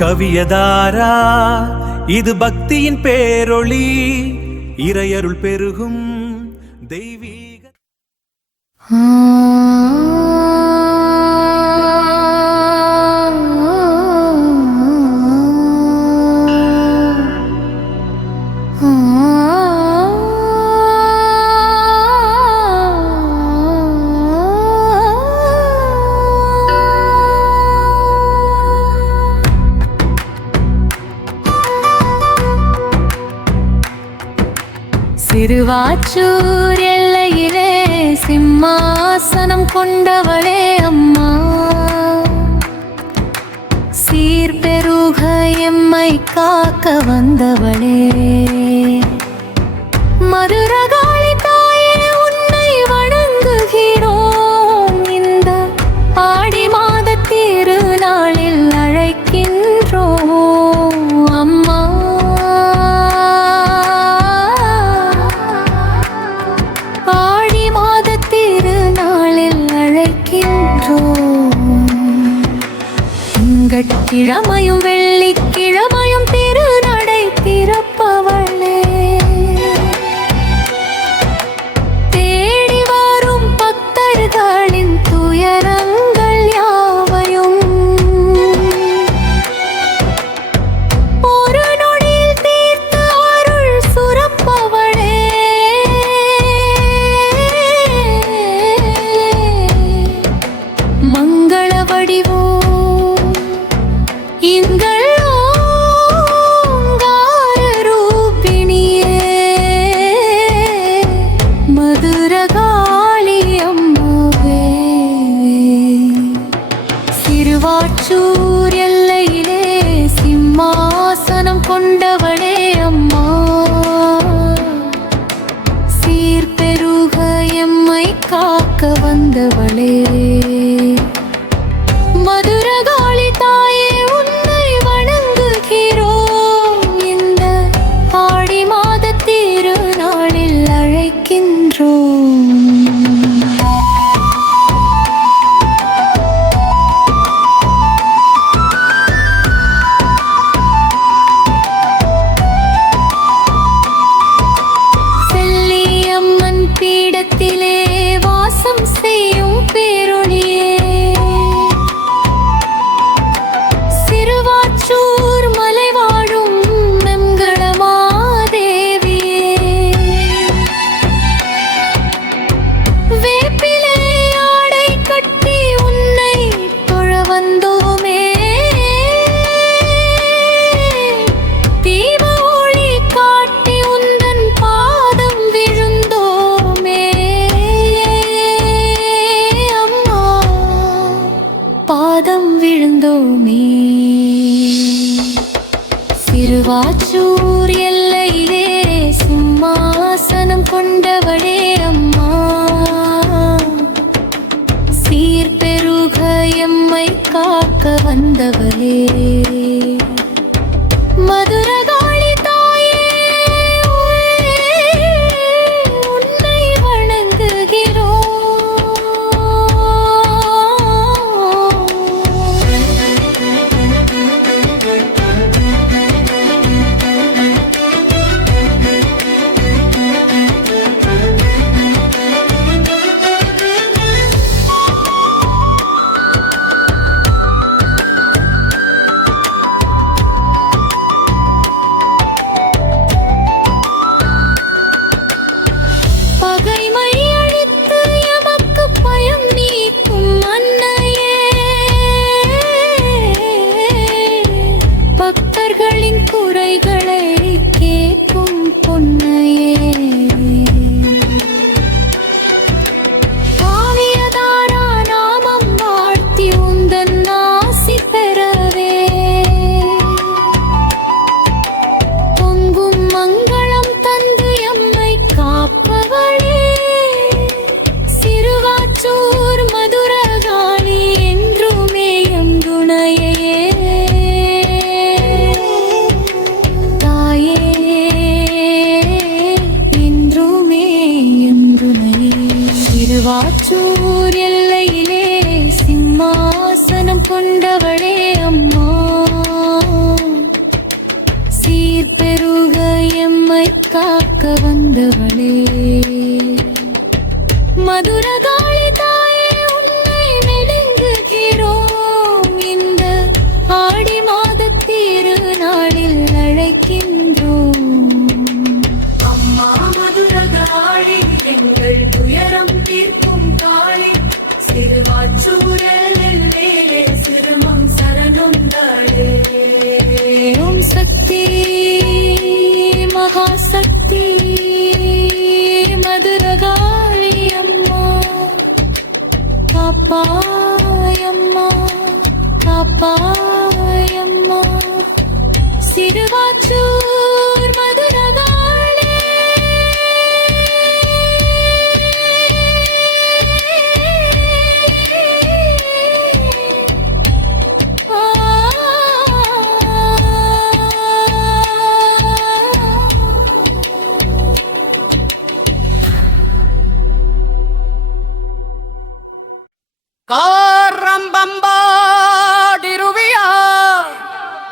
கவியதாரா இது பக்தியின் பேரொளி, இறையருள் பெருகும் தெய்வீக திருவாச்சூர் எல்லையிலே சிம்மாசனம் கொண்டவளே அம்மா, சீர்பெருக எம்மை காக்க வந்தவளே, மதுரகாளி தாயே உன்னை வணங்குகிறோம். இந்த ஆடி மாத திருநாளில் அழைக்கின்றோம் அம்மா. கிழமையும் வெள்ளிக்கிழமையும் திருநடை திறப்பவளே, தேடி வரும் பக்தர்களின் துயரங்கள் யாவையும் ஒரு நொடியில் தீர்த்து அருள் சுரப்பவளே, மங்கள வடிவோ திருவாச்சூர் எல்லையிலே சிம்மாசனம் கொண்டவளே அம்மா, சீர்பெருக எம்மை காக்க வந்தவளே, மதுரகாளி தாயே உன்னை வணங்குகிறோம். இந்த ஆடி மாத திருநாளில் அழைக்கின்றோம். பீடத்திலே வாசம் செய்யும் பேரொளியே, சிறுவாச்சூர் மலை வாழும் மெம்களமாதேவியே, வேப்பிலை ஆடை கட்டி உன்னை தொழ வந்தோமே, தீப ஒளி காட்டி உந்தன் பாதம் பாதம் விழுந்தோமே. திருவாச்சூர் எல்லையிலே சிம்மாசனம் கொண்டவளே அம்மா, சீர்பெருக எம்மை காக்க வந்தவளே, மதுரகாளி தாயே உன்னை வணங்குகிறோம்.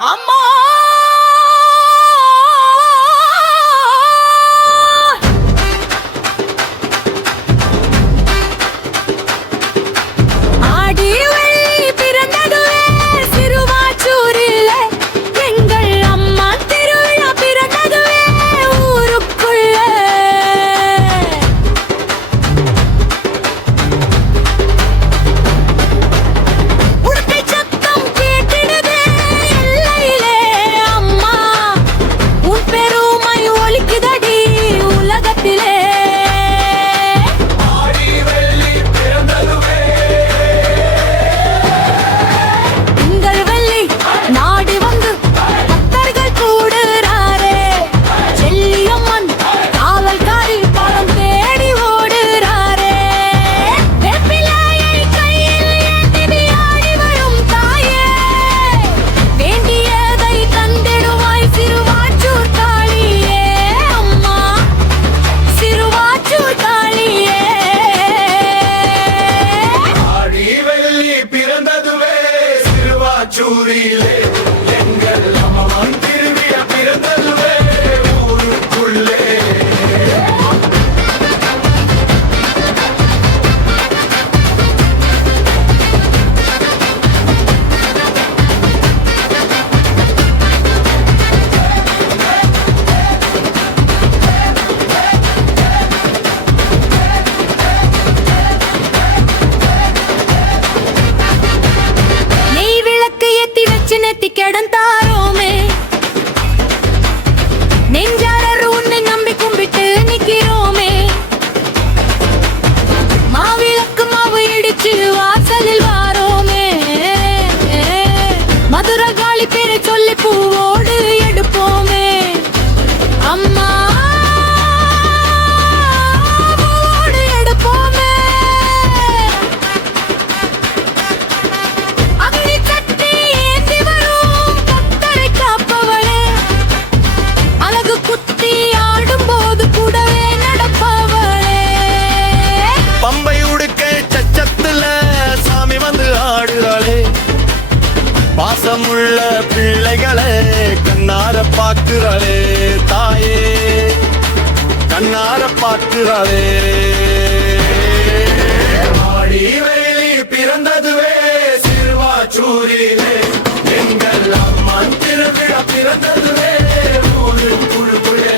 அம்மா ஆடி வெள்ளி பிறந்ததுவே சிறுவாச்சூரில் எங்கள் அம்மா திருவிழா பிறந்ததுவே ஊருக்குள்ள உடுக்கை சத்தம் கேட்டிடுதே எல்லையிலே அம்மா உன் பெருமை ஒலிக்குதடி உலகத்திலே திங்கள் வெள்ளி நாடி வந்து பக்தர்கள் கூடுறாரே செல்லியம்மன் காவல்காரி பழம் தேடி ஓடுறாரே வெப்பிலையை கையில் ஏந்தி ஆடி வரும் தாயே வேண்டியதை தந்திடுவாய் சிறுவாச்சூர் காளியே அம்மா சிறுவாச்சூர் காளியே ஆடி வெள்ளி பிறந்ததுவே சிறுவாச்சூரிலே எங்கள் அம்மன் திருவிழா பிறந்ததுவே ஊருக்குள்ளே நெய் விளக்கு ஏத்தி வச்சு நெத்தி கிடந்தாரோமே நெஞ்சார உன்னை நம்பி கும்பிட்டு நிக்கிறோமே மாவிளக்கு மாவு இடிச்சு வாசலில் வாரோமே மதுரை காளி பேரை சொல்லி பூவோடு எடுப்போமே அம்மா பூவோடு எடுப்போமே அக்னி சட்டி ஏந்தி வரும் பக்தரை காப்பவளே அழகு குத்தி ஆடும்போது கூடவே நடப்பவளே பம்பை உடுக்க சச்சத்துல சாமி வந்து ஆடுறாளே பாசமுள்ள பிள்ளைகளை கண்ணார பார்க்கிறாளே தாயே கண்ணார பார்க்கிறாளே ஆடி வெள்ளி பிறந்ததுவே சிறுவாச்சூரிலே எங்கள் அம்மன் திருவிழா பிறந்ததுவே ஊருக்குள்ளே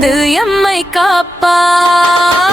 வந்து எம்மை காப்பார்.